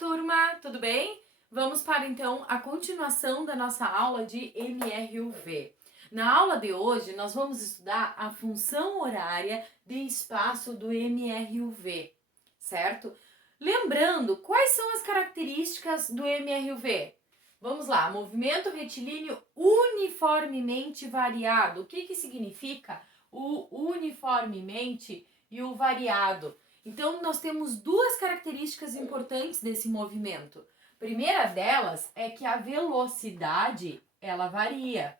turma, tudo bem? Vamos para então a continuação da nossa aula de MRUV. Na aula de hoje, nós vamos estudar a função horária de espaço do MRUV, certo? Lembrando, quais são as características do MRUV? Vamos lá, movimento retilíneo uniformemente variado. O que significa o uniformemente e o variado? Então, nós temos duas características importantes desse movimento. A primeira delas é que a velocidade, ela varia.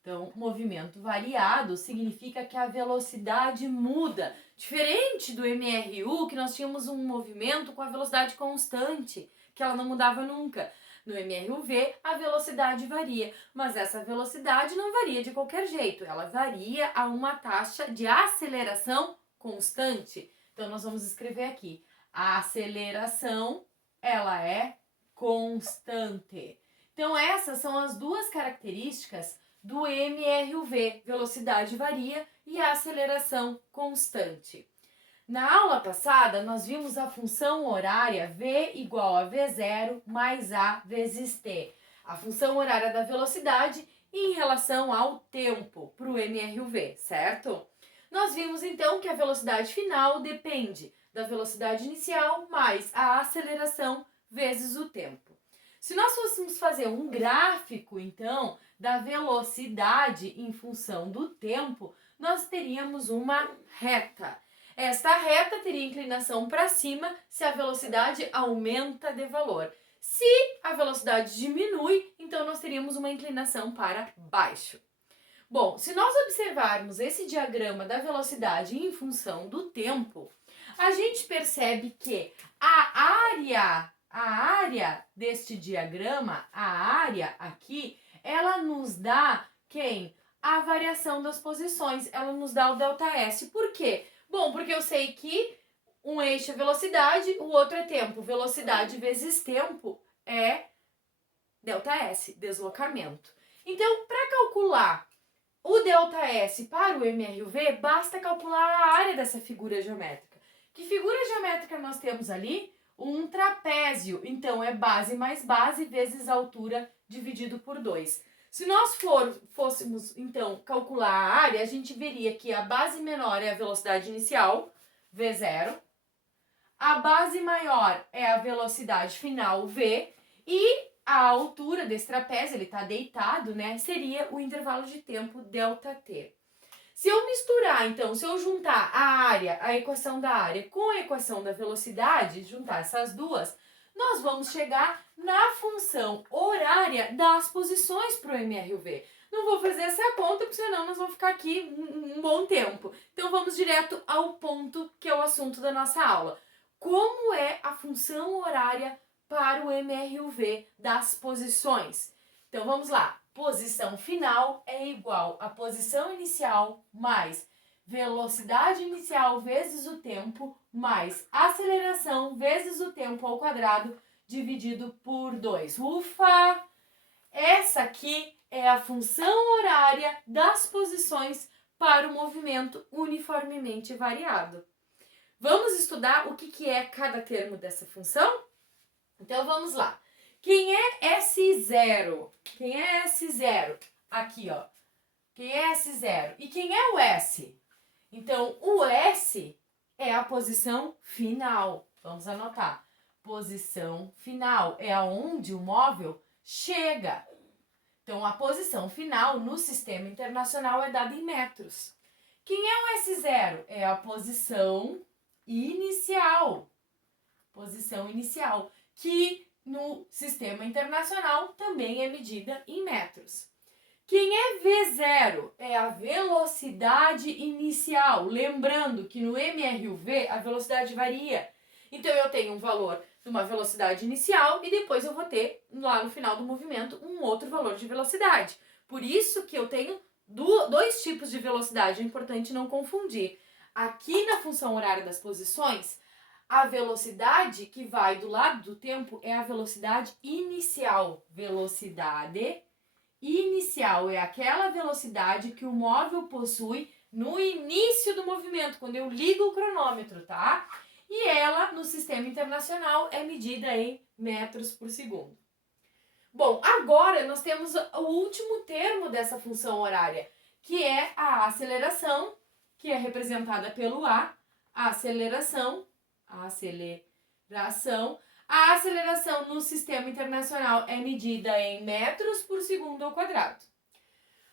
Então, movimento variado significa que a velocidade muda. Diferente do MRU, que nós tínhamos um movimento com a velocidade constante, que ela não mudava nunca. No MRUV, a velocidade varia, mas essa velocidade não varia de qualquer jeito. Ela varia a uma taxa de aceleração constante. Então, nós vamos escrever aqui, a aceleração, ela é constante. Então, essas são as duas características do MRUV, velocidade varia e a aceleração constante. Na aula passada, nós vimos a função horária V igual a V0 mais A vezes T. A função horária da velocidade em relação ao tempo para o MRUV, certo? Nós vimos então que a velocidade final depende da velocidade inicial mais a aceleração vezes o tempo. Se nós fôssemos fazer um gráfico, então, da velocidade em função do tempo, nós teríamos uma reta. Esta reta teria inclinação para cima se a velocidade aumenta de valor. Se a velocidade diminui, então nós teríamos uma inclinação para baixo. Bom, se nós observarmos esse diagrama da velocidade em função do tempo, a gente percebe que a área deste diagrama, a área aqui, ela nos dá quem? A variação das posições, ela nos dá o ΔS. Por quê? Bom, porque eu sei que um eixo é velocidade, o outro é tempo. Velocidade vezes tempo é ΔS, deslocamento. Então, para calcular o ΔS para o MRUV, basta calcular a área dessa figura geométrica. Que figura geométrica nós temos ali? Um trapézio. Então, é base mais base vezes altura dividido por 2. Se nós fôssemos, então, calcular a área, a gente veria que a base menor é a velocidade inicial, V0. A base maior é a velocidade final, V. E a altura desse trapézio, ele está deitado, né? Seria o intervalo de tempo ΔT. Se eu misturar, então, se eu juntar a área, a equação da área com a equação da velocidade, juntar essas duas, nós vamos chegar na função horária das posições para o MRUV. Não vou fazer essa conta, porque senão nós vamos ficar aqui um bom tempo. Então, vamos direto ao ponto que é o assunto da nossa aula. Como é a função horária para o MRUV das posições? Então, vamos lá. Posição final é igual a posição inicial mais velocidade inicial vezes o tempo mais aceleração vezes o tempo ao quadrado dividido por 2. Ufa! Essa aqui é a função horária das posições para o movimento uniformemente variado. Vamos estudar o que é cada termo dessa função? Então, vamos lá. Quem é S0? Quem é S0? Aqui, ó. Quem é S0? E quem é o S? Então, o S é a posição final. Vamos anotar. Posição final é aonde o móvel chega. Então, a posição final no sistema internacional é dada em metros. Quem é o S0? É a posição inicial. Posição inicial, que no sistema internacional também é medida em metros. Quem é V0? É a velocidade inicial. Lembrando que no MRUV a velocidade varia. Então eu tenho um valor de uma velocidade inicial e depois eu vou ter lá no final do movimento um outro valor de velocidade. Por isso que eu tenho dois tipos de velocidade, é importante não confundir. Aqui na função horária das posições, a velocidade que vai do lado do tempo é a velocidade inicial. Velocidade inicial é aquela velocidade que o móvel possui no início do movimento, quando eu ligo o cronômetro, tá? e ela, no sistema internacional, é medida em metros por segundo. Bom, agora nós temos o último termo dessa função horária, que é a aceleração, que é representada pelo A, a aceleração. A aceleração no sistema internacional é medida em metros por segundo ao quadrado.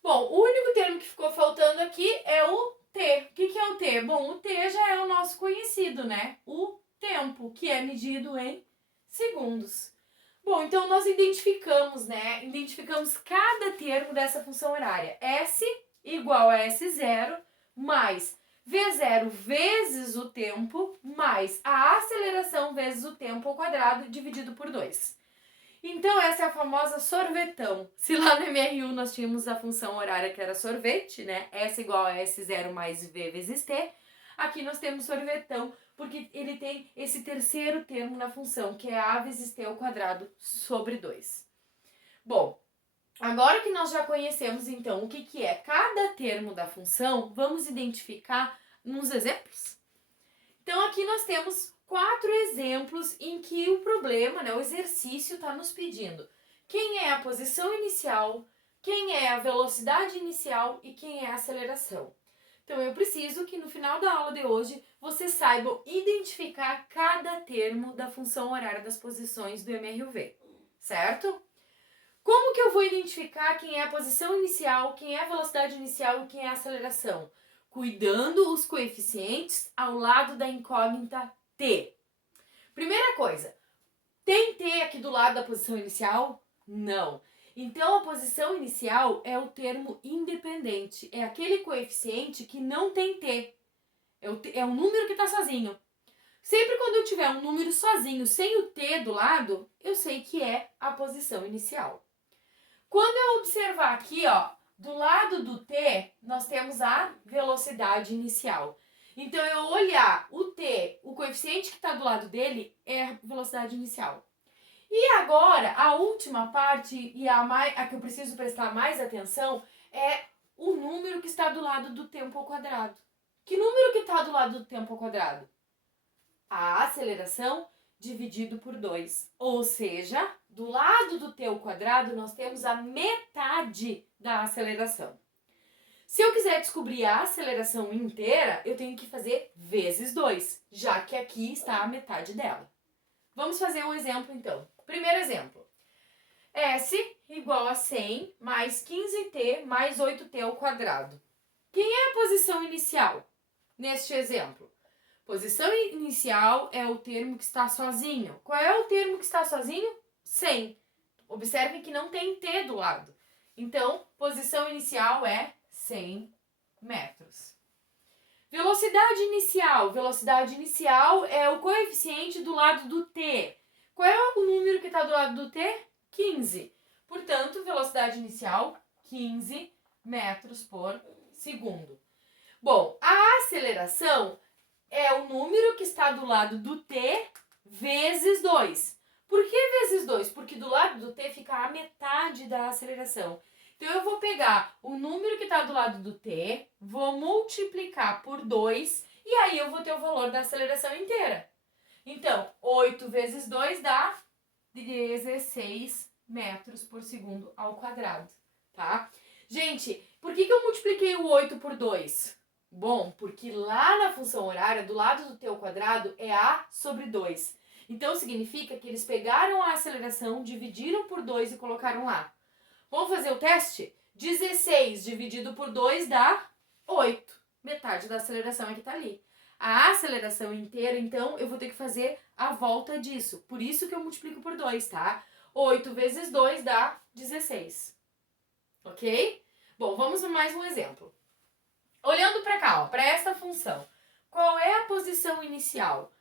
Bom, o único termo que ficou faltando aqui é o T. O que é o T? Bom, o T já é o nosso conhecido, né? O tempo, que é medido em segundos. Bom, então nós identificamos, né? Identificamos cada termo dessa função horária. S igual a S0 mais V0 vezes o tempo mais a aceleração vezes o tempo ao quadrado dividido por 2. Então essa é a famosa sorvetão. Se lá no MRU nós tínhamos a função horária que era sorvete, né? S igual a S0 mais V vezes T. Aqui nós temos sorvetão, porque ele tem esse terceiro termo na função, que é A vezes T ao quadrado sobre 2. Bom, agora que nós já conhecemos, então, o que é cada termo da função, vamos identificar uns exemplos? Então, aqui nós temos 4 exemplos em que o problema, né, o exercício está nos pedindo quem é a posição inicial, quem é a velocidade inicial e quem é a aceleração. Então, eu preciso que no final da aula de hoje vocês saibam identificar cada termo da função horária das posições do MRUV, certo? Como que eu vou identificar quem é a posição inicial, quem é a velocidade inicial e quem é a aceleração? Cuidando os coeficientes ao lado da incógnita T. Primeira coisa, tem T aqui do lado da posição inicial? Não. Então, a posição inicial é o termo independente. É aquele coeficiente que não tem T. É um número que está sozinho. Sempre quando eu tiver um número sozinho, sem o T do lado, eu sei que é a posição inicial. Quando eu observar aqui, ó, do lado do T, nós temos a velocidade inicial. Então, eu olhar o T, o coeficiente que está do lado dele é a velocidade inicial. E agora, a última parte, e a que eu preciso prestar mais atenção, é o número que está do lado do tempo ao quadrado. Que número que está do lado do tempo ao quadrado? A aceleração dividido por 2. Ou seja, do lado do t ao quadrado, nós temos a metade da aceleração. Se eu quiser descobrir a aceleração inteira, eu tenho que fazer vezes 2, já que aqui está a metade dela. Vamos fazer um exemplo, então. Primeiro exemplo. S igual a 100 mais 15t mais 8t ao quadrado. Quem é a posição inicial neste exemplo? Posição inicial é o termo que está sozinho. Qual é o termo que está sozinho? 100. Observem que não tem t do lado. Então, posição inicial é 100 metros. Velocidade inicial. Velocidade inicial é o coeficiente do lado do t. Qual é o número que está do lado do t? 15. Portanto, velocidade inicial, 15 metros por segundo. Bom, a aceleração é o número que está do lado do t vezes 2. Por que vezes 2? Porque do lado do t fica a metade da aceleração. Então, eu vou pegar o número que está do lado do t, vou multiplicar por 2 e aí eu vou ter o valor da aceleração inteira. Então, 8 vezes 2 dá 16 metros por segundo ao quadrado, tá? Gente, por que eu multipliquei o 8 por 2? Bom, porque lá na função horária, do lado do t ao quadrado, é a sobre 2. Então, significa que eles pegaram a aceleração, dividiram por 2 e colocaram lá. Vamos fazer o teste? 16 dividido por 2 dá 8. Metade da aceleração é que está ali. A aceleração inteira, então, eu vou ter que fazer a volta disso. Por isso que eu multiplico por 2, tá? 8 vezes 2 dá 16. Ok? Bom, vamos a mais um exemplo. Olhando para cá, ó, para esta função. Qual é a posição inicial?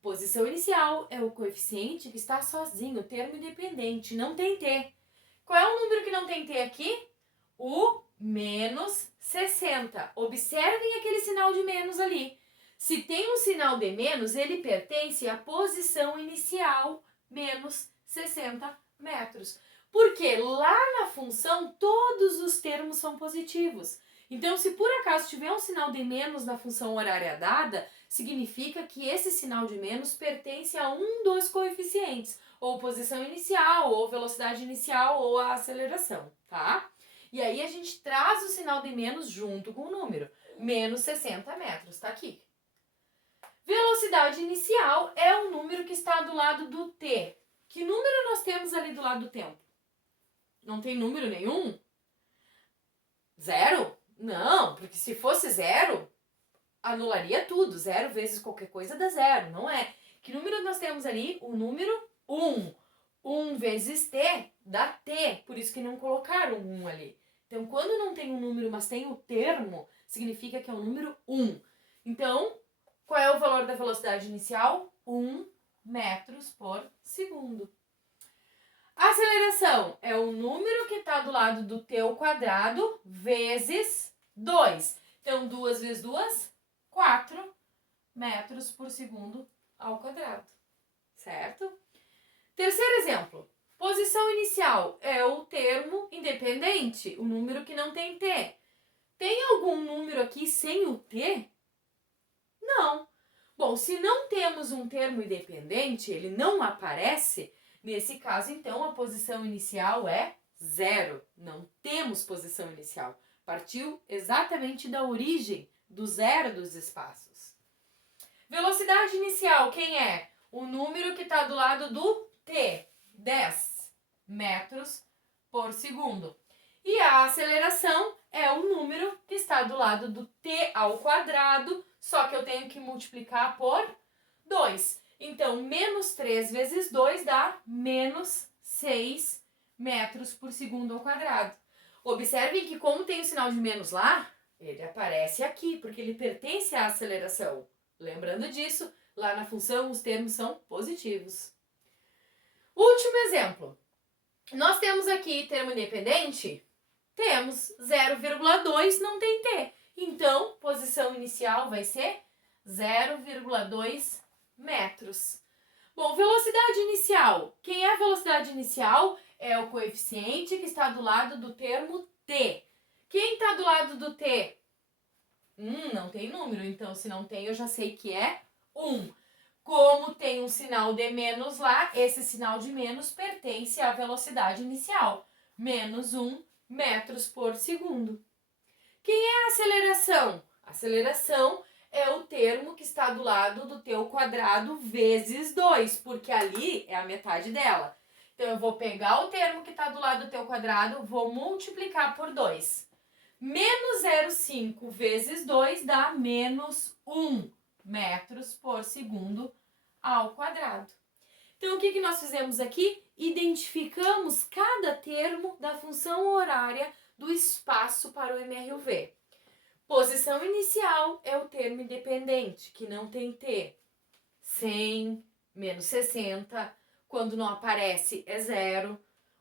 Posição inicial é o coeficiente que está sozinho, termo independente, não tem t. Qual é o número que não tem t aqui? O menos 60. Observem aquele sinal de menos ali. Se tem um sinal de menos, ele pertence à posição inicial, menos 60 metros. Porque lá na função, todos os termos são positivos. Então, se por acaso tiver um sinal de menos na função horária dada, significa que esse sinal de menos pertence a um dos coeficientes, ou posição inicial, ou velocidade inicial, ou a aceleração, tá? E aí a gente traz o sinal de menos junto com o número, menos 60 metros, tá aqui. Velocidade inicial é o número que está do lado do t. Que número nós temos ali do lado do tempo? Não tem número nenhum? Zero? Não, porque se fosse zero, anularia tudo. Zero vezes qualquer coisa dá zero, não é? Que número nós temos ali? O número 1. 1 vezes t dá t, por isso que não colocaram 1 ali. Então, quando não tem um número, mas tem o termo, significa que é o número 1. Então, qual é o valor da velocidade inicial? 1 metros por segundo. A aceleração é o número que está do lado do t ao quadrado vezes 2. Então, 2 vezes 2, 4 metros por segundo ao quadrado. Certo? Terceiro exemplo. Posição inicial é o termo independente, o número que não tem t. Tem algum número aqui sem o t? Não. Bom, se não temos um termo independente, ele não aparece, nesse caso, então, a posição inicial é 0. Não temos posição inicial. Partiu exatamente da origem, do zero dos espaços. Velocidade inicial, quem é? O número que está do lado do t, 10 metros por segundo. E a aceleração é o número que está do lado do t ao quadrado, só que eu tenho que multiplicar por 2. Então, menos 3 vezes 2 dá menos 6 metros por segundo ao quadrado. Observem que como tem o sinal de menos lá, ele aparece aqui, porque ele pertence à aceleração. Lembrando disso, lá na função os termos são positivos. Último exemplo. Nós temos aqui termo independente? Temos 0,2 não tem t. Então, posição inicial vai ser 0,2 metros. Bom, velocidade inicial. Quem é a velocidade inicial? É o coeficiente que está do lado do termo t. Quem está do lado do t? Não tem número, então se não tem eu já sei que é 1. Como tem um sinal de menos lá, esse sinal de menos pertence à velocidade inicial. Menos 1 metros por segundo. Quem é a aceleração? A aceleração é o termo que está do lado do t ao quadrado vezes 2, porque ali é a metade dela. Então, eu vou pegar o termo que está do lado do t ao quadrado, vou multiplicar por 2. Menos 0,5 vezes 2 dá menos 1 metros por segundo ao quadrado. Então, o que nós fizemos aqui? Identificamos cada termo da função horária do espaço para o MRUV. Posição inicial é o termo independente, que não tem t. 100, menos 60, quando não aparece é 0,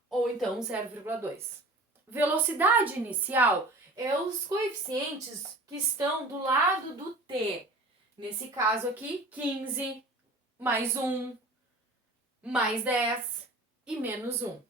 ou então 0,2. Velocidade inicial é os coeficientes que estão do lado do t. Nesse caso aqui, 15, mais 1, mais 10 e menos 1.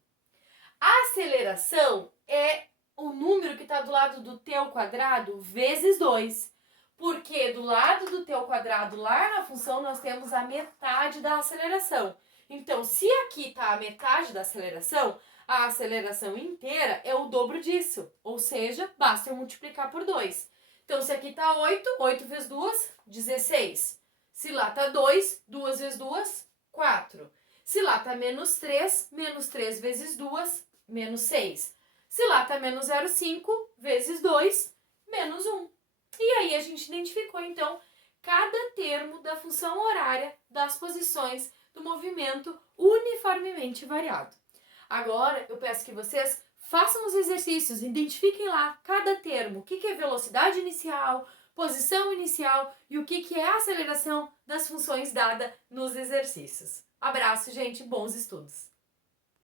A aceleração é o número que está do lado do t ao quadrado vezes 2. Porque do lado do t ao quadrado, lá na função, nós temos a metade da aceleração. Então, se aqui está a metade da aceleração, a aceleração inteira é o dobro disso. Ou seja, basta eu multiplicar por 2. Então, se aqui está 8, 8 vezes 2, 16. Se lá está 2, 2 vezes 2, 4. Se lá está menos 3 vezes 2, menos 6. Se lá está menos 0,5 vezes 2, menos 1. E aí a gente identificou, então, cada termo da função horária das posições do movimento uniformemente variado. Agora, eu peço que vocês façam os exercícios, identifiquem lá cada termo, o que é velocidade inicial, posição inicial e o que é a aceleração das funções dada nos exercícios. Abraço, gente, bons estudos!